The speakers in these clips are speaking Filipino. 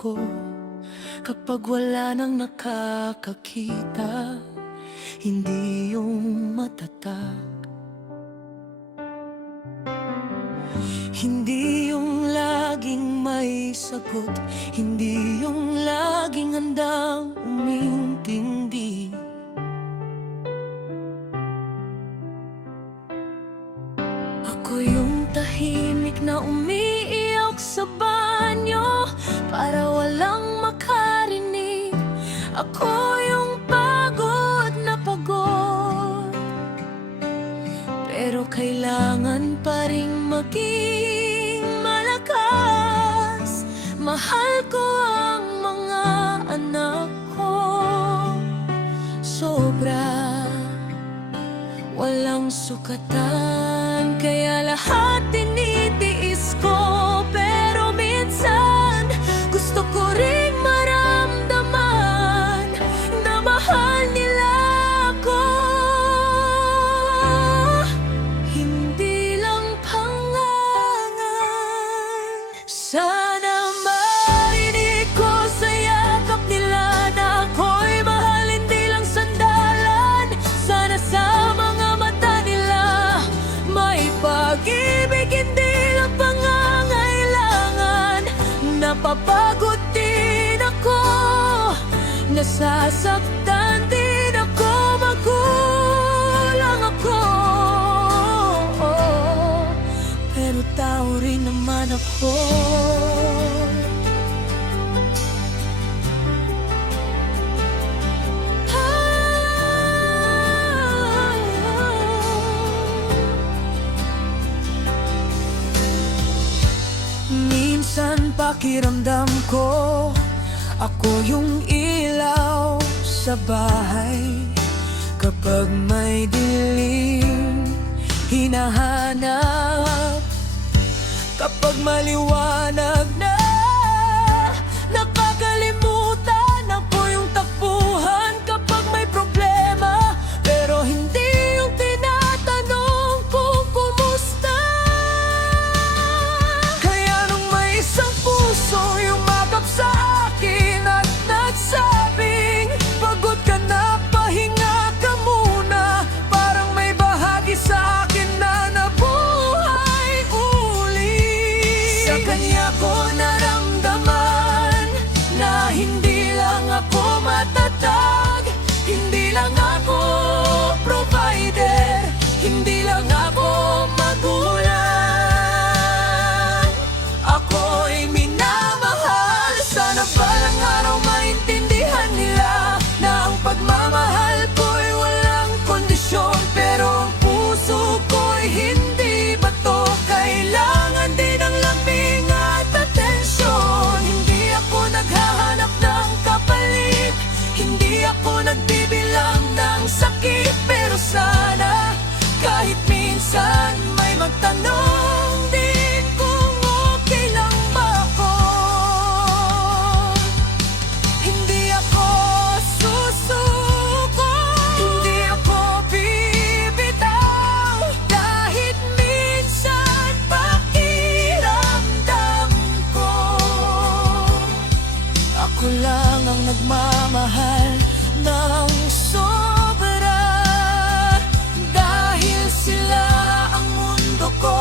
ko kapag wala nang nakakakita. Hindi yung matatag, hindi yung laging may sagot, hindi yung laging handang umintindi. Ako yung tahimik na umiiyak sa banyo para walang makarinig. Ako yung pagod na pagod, pero kailangan pa ring maging malakas. Mahal ko ang mga anak ko sobra, walang sukatan, kaya lahat tinitiis ko. Pero minsan gusto ko ring maramdaman na mahal nila ako. Hindi lang pangangan. Sana marinig ko sa yakap nila na ako'y mahal, hindi lang sandalan. Sana sa mga mata nila may pag-ibig, hindi lang pangangailangan. Napapagod din ako, nasasaktan din ako, magulang ako, pero tao rin naman ako. Minsan pakiramdam ko ako yung ilaw sa bahay. Kapag may dilim, hinahanap. Kapag maliwanag na, nakakalimutan ako yung takbuhan. Kapag may problema, pero hindi yung tinatanong kung kumusta. Kaya nung may isang puso yumakap sa akin at nagsabing, pagod ka na, pahinga ka muna. Parang may bahagi sa akin na nabuhay uli. Sa kanya ko naramdaman na hindi lang ako matatag, hindi lang ako provider, hindi lang ako magulang. Ako'y minamahal. Sana balang araw maintindihan nila na ang pagmamahal ko'y walang kondisyon. Pero ang puso ko'y hindi bato, kailangan din ng lambing at atensyon. Hindi ako naghahanap ng kapalit, hindi ako nagbibilang ng sakit. Pero sana kahit minsan may magtanong din kung okay lang ba ako. Hindi ako susuko, hindi ako bibitaw. Kahit minsan pakiramdam ko ako lang ang nagmamahal ng sobra. Dahil sila ang mundo ko,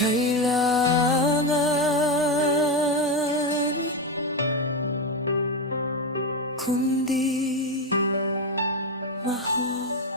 kailangan kundi mahal.